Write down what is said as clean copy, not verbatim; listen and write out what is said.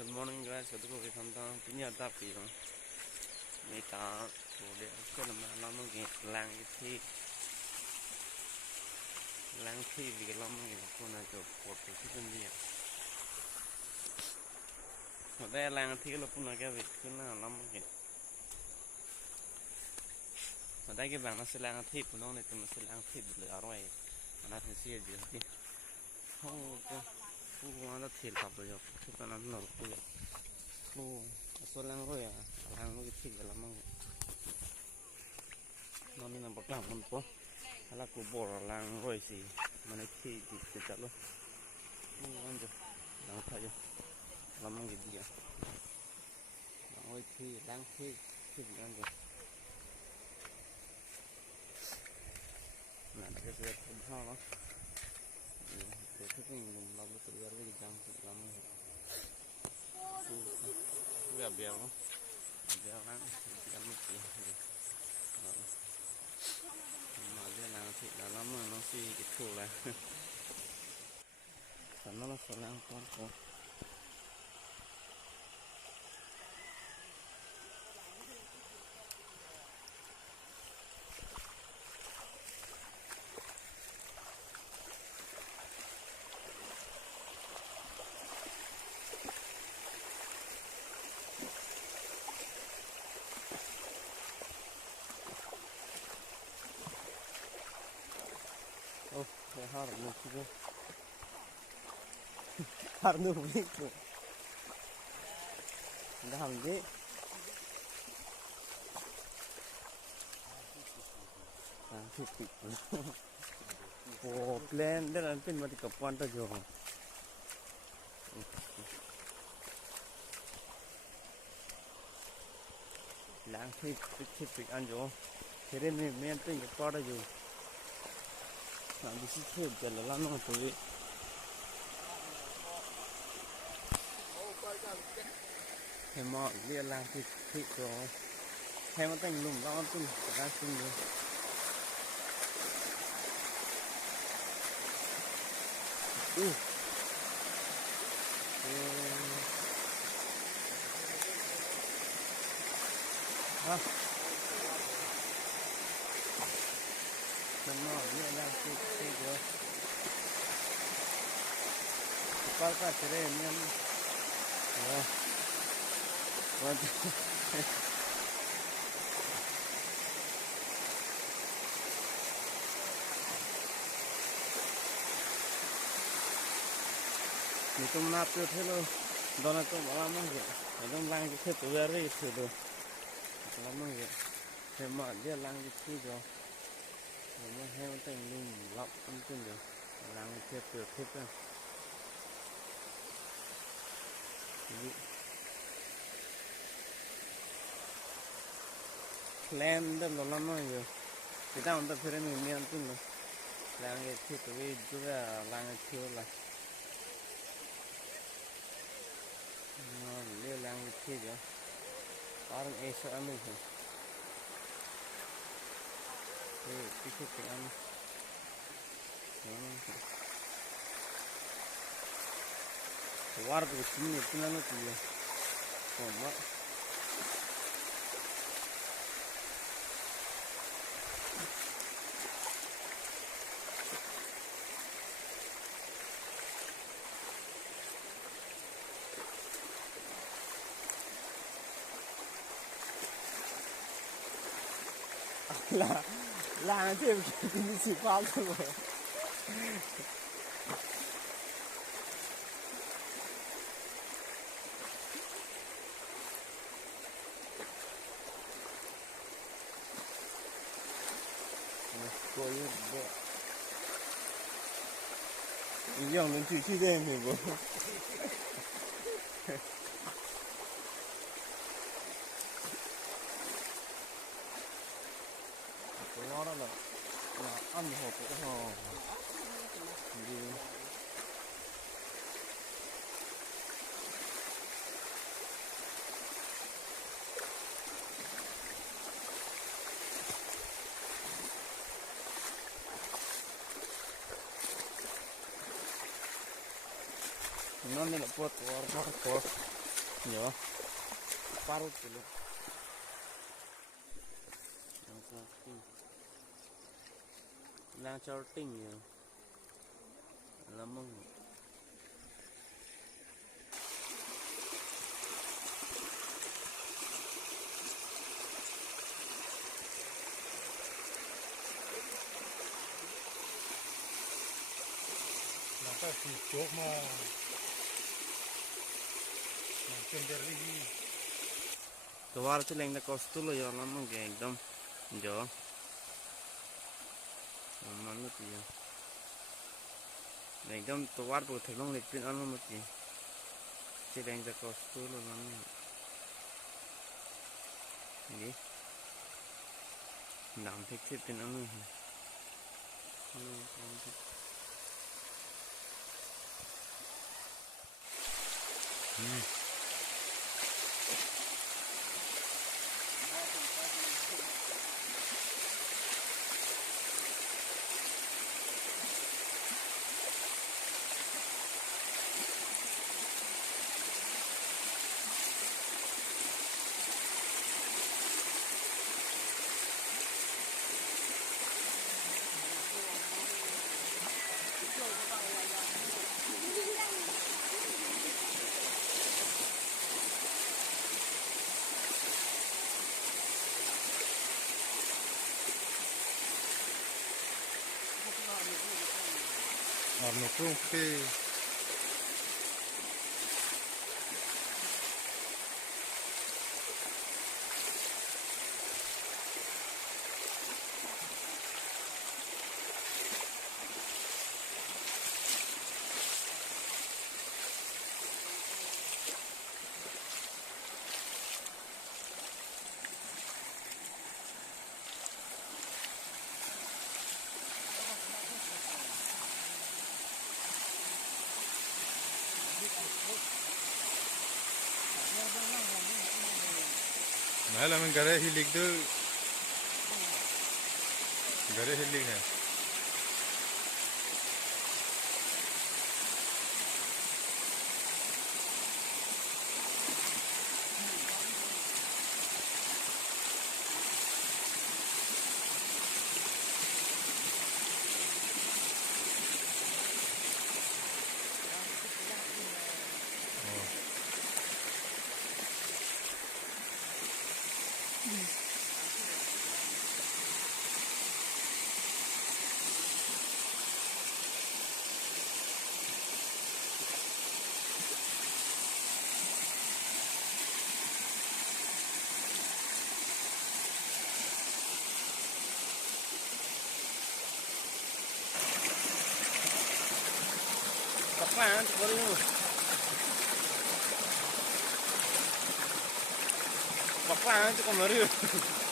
Good morning guys, tôi có việc tham gia tính nhà ta bị rồi. Người ta chủ đề cái là mà làm cái lang thi vì cái làm cái con này chụp một cái chân gì à. Ở đây lang thi là cũng là cái việc cái là làm cái. Ở đây cái bảng nó sẽ lang thi của nó này thì nó sẽ lang thi được ở rồi. Nó thành gì gì. Không có nó thiệt thật rồi, cái nó nổi rồi. Số lang rồi à, lang nó cái thi cái làm nó nên là bậc làm con phố. Hay là cụ bỏ lang rồi gì mà nó thi thì chặt luôn. Ăn chưa, đang thấy chưa, làm cái gì à, rồi thi lang thi gì ăn rồi, nè cái gì cũng sao đó, để thức mình làm cái tự nhiên cái gì làm cái béo lắm, béo lắm, ăn một tí, mà cái lang thịt là lắm mà nó suy cái thủ là, sản nó là số lang con có. Cái hoa được một chút, hoa được một ít rồi, đã làm gì? Thịt thịt, plan đó là pin mà thì cấp quan tới rồi, lang thịt ăn rồi, thế nên mình pin cấp quan tới rồi. Làm gì xí thêm giờ là làm nó thôi. Thì mọi việc làm thịt rồi. Theo nó thành lùm lo tung ra xin rồi. Nó như là thịt rồi. Có cả cái này em. Rồi. Mình không nạp được thế đâu. Đó là tôi bảo làm gì. Mình không lang cái thế tôi ra đây thử được. Làm gì. Thế mà đi lang cái thịt rồi. Mà heo thành lùm lọc ăn chân rồi. Lang cái thế thịt ra. Plan đó là lắm rồi. Thì tao ta phải mình miên tin rồi. Lang cái thịt tôi chú là lang cái chiêu là. Nó liên lang cái thịt rồi. Parang eso ăn mình thôi. Cái thịt thì ăn. வாரத்துக்கு சின்ன எத்தனை தெரியும் ஆமாம் là thêm cái gì quá rồi. Cô ấy vợ dùng đến chỉ đêm thì bố cái đó là ăn hộp của họ gì nó nên là bột của Yo, parut dulu. Đang charting ya. Lamang. Maka si Jok mah makin dari Tuwar chileng da kostulo yo lamang ke ekdam. Jo. Manu tiya. Ekdam tuwar po thelong lepin anu mati. Chileng da kostulo lamang. Ini. Dam thik thik pin anu. no pun ke Mahal aman gare hi लिख दो gare hi लिख है Baklaan siguro yun. Baklaan siguro yun.